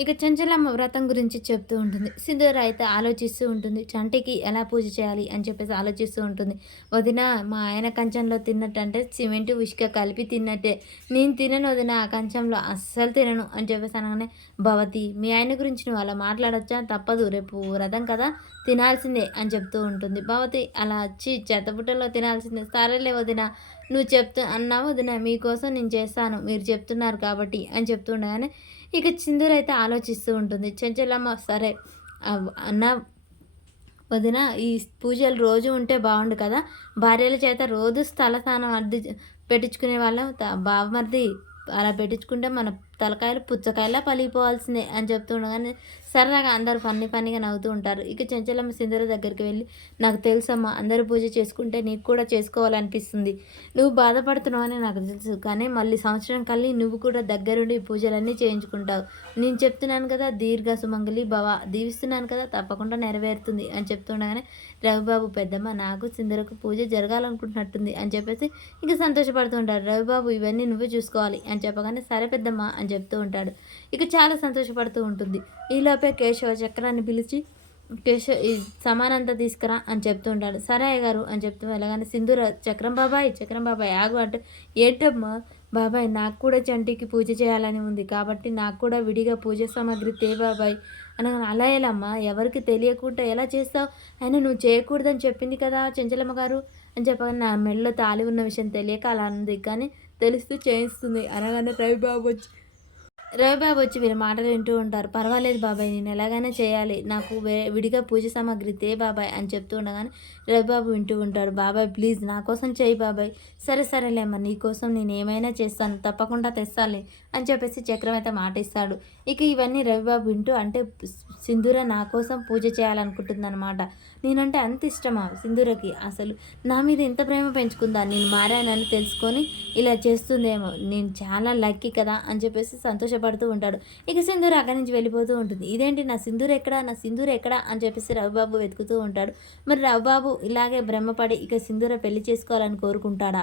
ఇక చెంచలమ్మ వ్రతం గురించి చెప్తూ ఉంటుంది. సింధూర అయితే ఆలోచిస్తూ ఉంటుంది. చంటికి ఎలా పూజ చేయాలి అని చెప్పేసి ఆలోచిస్తూ ఉంటుంది. వదిన మా ఆయన కంచంలో తిన్నట్టంటే సిమెంటు, ఇసుక కలిపి తిన్నట్టే. నేను తినను వదిన ఆ కంచంలో అస్సలు తినను అని చెప్పేసి అనగానే, భవతి మీ ఆయన గురించి నువ్వు అలా మాట్లాడొచ్చా? తప్పదు రేపు వ్రతం కదా తినాల్సిందే అని చెప్తూ ఉంటుంది. భవతి అలా వచ్చి చెత్తబుట్టలో తినాల్సిందే. సరేలే వదిన నువ్వు అన్నావు వదిన మీకోసం నేను చేస్తాను. మీరు చెప్తున్నారు కాబట్టి అని చెప్తూ ఉండగానే ఇక సింధూర అయితే ఆలోచిస్తూ ఉంటుంది. చెంచలమ్మ సరే అన్న వదిన ఈ పూజలు రోజు ఉంటే బాగుండు కదా! భార్యల చేత రోజు తలస్నానం పెట్టించుకునే వాళ్ళం బావమరిది అలా పెట్టించుకుంటే మన తలకాయలు పుచ్చకాయలా పలిగిపోవాల్సిందే అని చెప్తూ ఉండగానే సరదాగా అందరూ ఫన్నీగా నవ్వుతూ ఉంటారు. ఇక చెంచలమ్మ సింధూర దగ్గరికి వెళ్ళి నాకు తెలుసమ్మా అందరూ పూజ చేసుకుంటే నీకు కూడా చేసుకోవాలనిపిస్తుంది. నువ్వు బాధపడుతున్నావని నాకు తెలుసు. కానీ మళ్ళీ సంవత్సరం కల్లి నువ్వు కూడా దగ్గరుండి ఈ పూజలన్నీ చేయించుకుంటావు. నేను చెప్తున్నాను కదా దీర్ఘ సుమంగళి భవ దీవిస్తున్నాను కదా తప్పకుండా నెరవేరుతుంది అని చెప్తుండగానే రవిబాబు పెద్దమ్మ నాకు సింధూరకు పూజ జరగాలనుకుంటున్నట్టుంది అని చెప్పేసి ఇక సంతోషపడుతూ ఉంటారు. రవిబాబు ఇవన్నీ నువ్వే చూసుకోవాలి అని చెప్పగానే సరే పెద్దమ్మ అని చెప్తూ ఉంటాడు. ఇక చాలా సంతోషపడుతూ ఉంటుంది. ఈలోపే కేశవ చక్రాన్ని పిలిచి ఈ సమానంతా తీసుకురా అని చెప్తూ ఉంటాడు. సరే అయ్యగారు అని చెప్తూ వెళ్ళగానే సింధూర చక్రం బాబాయ్ ఆగు అంటే ఏంటమ్మా బాబాయ్ నాకు కూడా చంటికి పూజ చేయాలని ఉంది కాబట్టి నాకు కూడా విడిగా పూజ సామాగ్రి తే బాబాయ్ అనగానే అలా ఎలామ్మా ఎవరికి తెలియకుండా ఎలా చేస్తావు అయినా నువ్వు చేయకూడదని చెప్పింది కదా చెంచలమ్మ గారు అని చెప్పగానే నా మెడలో తాళి ఉన్న విషయం తెలియక అలా ఉంది కానీ తెలుస్తూ చేయిస్తుంది అనగానే రవిబాబు వచ్చి వీళ్ళ మాటలు వింటూ ఉంటారు. పర్వాలేదు బాబాయ్ నేను ఎలాగైనా చేయాలి నాకు విడిగా పూజ సామాగ్రి తే బాబాయ్ అని చెప్తూ ఉండగానే రవిబాబు వింటూ ఉంటాడు. బాబాయ్ ప్లీజ్ నా కోసం చేయి బాబాయ్. సరేలేమ్మా నీకోసం నేను ఏమైనా చేస్తాను తప్పకుండా తెస్తాలే అని చెప్పేసి చక్రం అయితే మాట ఇస్తాడు. ఇక ఇవన్నీ రవిబాబు వింటూ అంటే సింధూర నా కోసం పూజ చేయాలనుకుంటుందన్నమాట. నేనంటే అంత ఇష్టమా సింధూరకి అసలు నా మీద ఎంత ప్రేమ పెంచుకుందా నేను మారానని తెలుసుకొని ఇలా చేస్తుందేమో నేను చాలా లక్కీ కదా అని చెప్పేసి సంతోషపడుతూ ఉంటాడు. ఇక సింధూర అక్కడి నుంచి వెళ్ళిపోతూ ఉంటుంది. ఇదేంటి నా సింధూర ఎక్కడా అని చెప్పేసి రవిబాబు వెతుకుతూ ఉంటాడు. మరి రవిబాబు ఇలాగే భ్రమపడి ఇక సింధూర పెళ్లి చేసుకోవాలని కోరుకుంటాడా?